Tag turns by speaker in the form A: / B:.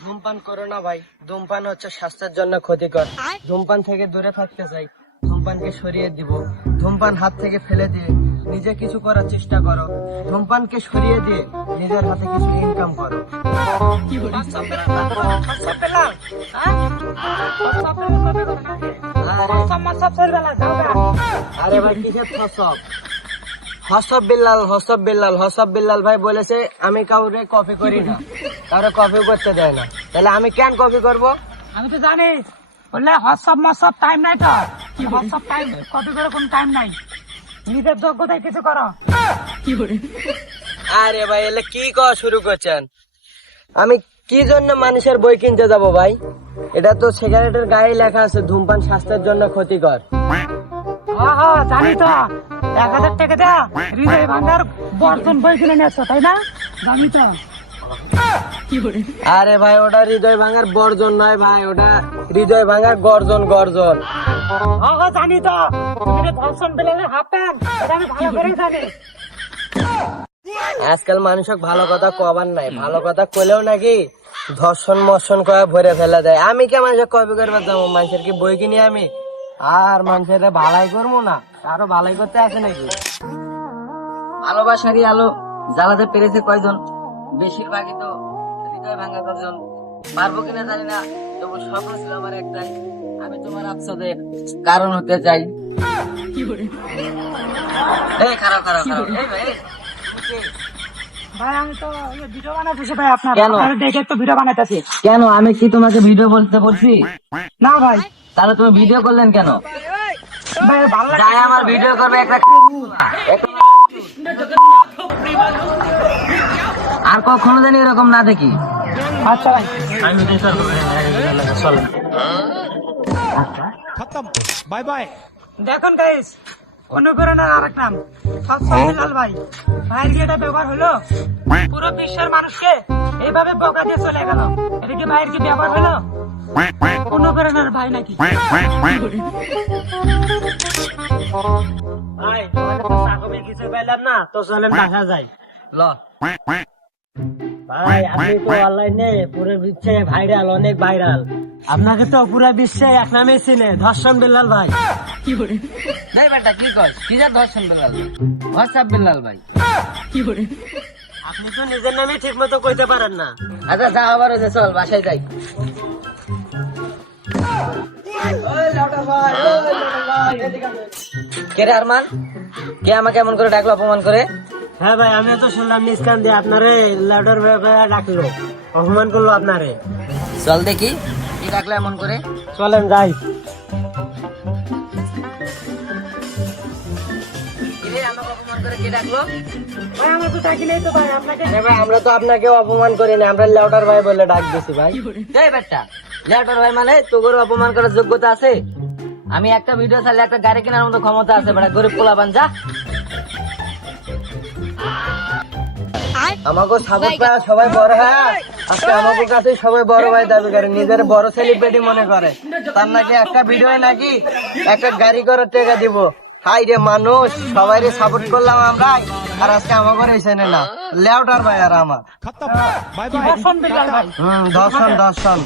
A: ধূমপান করো না ভাই, ধূমপান হচ্ছে স্বাস্থ্যের জন্য ক্ষতিকর। ধূমপান থেকে দূরে থাকতে চাই, ধূমপানকে সরিয়ে দিব। ধূমপান হাত থেকে ফেলে দিয়ে নিজে কিছু করার চেষ্টা করো। ধূমপানকে সরিয়ে দিয়ে নিজের হাতে কিছু ইনকাম করো। আরে ভাই, কিসের হসব বিল্লাল হসব বিল্লাল হসব বিল্লাল ভাই বলেছে আমি কাউরে কপি করি না। কারও কপি করতে দেয় না। তাহলে আমি কেন কপি করব?
B: আমি তো জানি। বললে হোয়াটসঅ্যাপ মাসঅ্যাপ টাইম নাই তো হোয়াটসঅ্যাপ টাইম কপি করে কোনো টাইম নাই। নিজের যোগ্যতায় কিছু করো।
A: আরে ভাই এলে কি কওয়া শুরু করছেন? আমি কি জন্য মানুষের বই কিনতে যাব ভাই? এটা তো সিগারেটের গায়ে লেখা আছে ধূমপান স্বাস্থ্যের জন্য ক্ষতিকর।
B: হ্যাঁ হ্যাঁ জানি তো। এক হাজার টাকা দেয়া হৃদয় ভাঙার বর্তন বই কিনে নিয়েছো তাই না? জানি তো
A: আরে ভাই ওটা হৃদয় ভাঙার বর্জন নয় ভাই ওটা হৃদয় ভাঙার গর্জন গর্জন।
B: জানি তো। তুমি যে হাফ প্যান্ট এটা আমি ভালো করেই জানি।
A: আজকাল মানুষক ভালো কথা কবার নাই ভালো কথা কইলেও নাকি ধর্ষণ মর্ষণ করে ভরে ফেলে দেয়। আমি কে মানুষের কপি করবার যাব? মানুষের কি বই কিনি আমি? আর মানুষের ভালাই করব না। আরও ভালাই করতে আছে নাকি? ভালোবাসারই আলো জ্বালাতে পেরেছে কয়জন? বেশিরভাগই তো হৃদয় ভাঙা কজন। পারব কিনা জানি না তবু স্বপ্ন ছিল আমার একটাই। আমি তোমার আফসোদের কারণ হতে চাই। এই খারাপ খারাপ খারাপ। এই ভাই
B: আমি তো ভিডিও বানাতেছি ভাই আপনার দেখে তো ভিডিও
A: কেন? আমি কি তোমাকে ভিডিও বলতে বলছি?
B: না ভাই।
A: তাহলে তুমি ভিডিও করলেন কেন?
B: ভাই
A: আমার ভিডিও করবে একটা আর কখনো জানি এরকম না দেখি।
C: Bye bye.
B: দেখুন গাইস অনুপ্রেরণার আরেক নাম। লাল ভাই। ভাইয়ের ব্যবহার হলো? পুরো বিশ্বের মানুষকে এইভাবে বকা দিয়ে চলে গেল। এটা কি ভাইয়ের কি ব্যবহার হলো? অনুকরণের ভাই নাকি?
A: ভাই তোমাদের কিছু পাইলাম না তো চলেন বাসা যাই। ল। ভাই আপনি তো অনলাইনে পুরো বিশ্বে ভাইরাল অনেক ভাইরাল আপনাকে তো পুরো বিশ্বে এক নামে চিনে ধর্ষণ বিল্লাল ভাই। যাই বেটা কি কয়? কি যা ধর্ষণ বিল্লাল হোয়াটসঅ্যাপ বিল্লাল ভাই? আপনি তো নিজের নামে ঠিক মতো কইতে পারেন না। আচ্ছা যা আবার চল বাসায় যাই। কে রে আরমান? কে আমাকে এমন করে ডাকলো অপমান করে? হ্যাঁ ভাই আমি তো শুনলাম নিষ্কান দিয়ে আপনারে লাউডার ব্যাপারে ডাকলো অপমান করল আপনারে। চল দেখি কি ডাকলো এমন করে? চলেন যাই।
B: ভাই আমার তো চাকরি নেই তো ভাই আপনাকে?
A: ভাই আমরা তো আপনাকে অপমান করি না আমরা লেউটার ভাই বলে ডাক দিছি ভাই। বেটা। ভাই মানে? অপমান করার যোগ্যতা আছে? আমি একটা ভিডিও ছাড়লে একটা গাড়ি কেনার মতো ক্ষমতা আছে গরিব আমাকে সবাই বড় হ্যাঁ? আজকে আমাকে কাছে সবাই বড় ভাই দাবি করে নিজের বড় সেলিব্রিটি মনে করে। তার নাকি একটা ভিডিও নাকি? একটা গাড়ি করার টাকা দিব। হাই রে মানুষ সবাই রে সাপোর্ট করলাম আমরা। আর আজকে আমাকে রয়েছে না। লেউটার ভাই আর আমার। দর্শন দর্শন।